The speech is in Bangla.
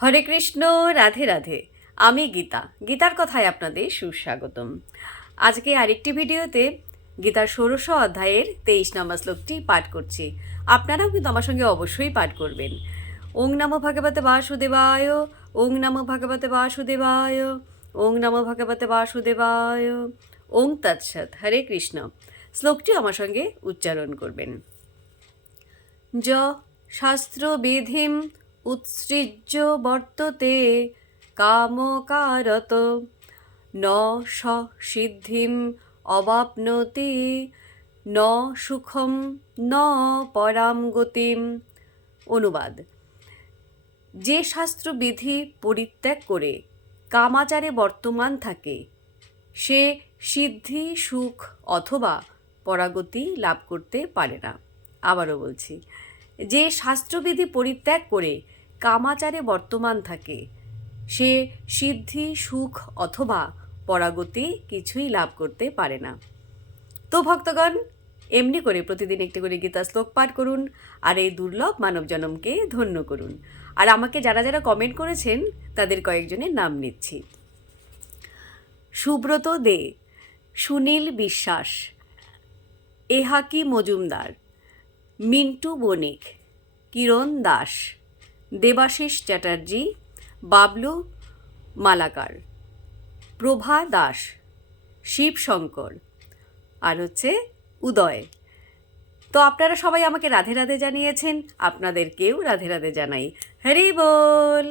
হরে কৃষ্ণ, রাধে রাধে। আমি গীতা, গীতার কথায় আপনাদের সুস্বাগতম। আজকে আরেকটি ভিডিওতে গীতার ১৬শ অধ্যায়ের ২৩ নম্বর শ্লোকটি পাঠ করছি। আপনারাও কিন্তু আমার সঙ্গে অবশ্যই পাঠ করবেন। ওং নমো ভগবতে বাসুদেবায়, ওং নমো ভগবতে বাসুদেবায়, ওং নমো ভগবতে বাসুদেবায়, ওং তৎসৎ। হরে কৃষ্ণ। শ্লোকটি আমার সঙ্গে উচ্চারণ করবেন। য শাস্ত্রবিধিম উৎসৃজ্য বর্ততে কামকারত ন স সিদ্ধিম অবাপ্নোতি ন সুখম ন পরাম গতিম। অনুবাদ: যে শাস্ত্রবিধি পরিত্যাগ করে কামাচারে বর্তমান থাকে, সে সিদ্ধি, সুখ অথবা পরাগতি লাভ করতে পারে না। আবারও বলছি, যে শাস্ত্রবিধি পরিত্যাগ করে কামাচারে বর্তমান থাকে, সে সিদ্ধি, সুখ অথবা পরাগতি কিছুই লাভ করতে পারে না। তো ভক্তগণ, এমনি করে প্রতিদিন একটি করে গীতা শ্লোক পাঠ করুন আর এই দুর্লভ মানব জন্মকে ধন্য করুন। আর আমাকে যারা যারা কমেন্ট করেছেন তাদের কয়েকজনের নাম নিচ্ছি: সুব্রত দে, সুনীল বিশ্বাস, এহাকি মজুমদার, মিন্টু বণিক, কিরণ দাস, দেবাশিস চ্যাটার্জি, বাবলু মালাকার, প্রভা দাস, শিবশঙ্কর, আর উদয়। তো আপনারা সবাই আমাকে রাধে রাধে জানিয়েছেন, আপনাদেরকেও রাধে রাধে জানাই। হরি বল।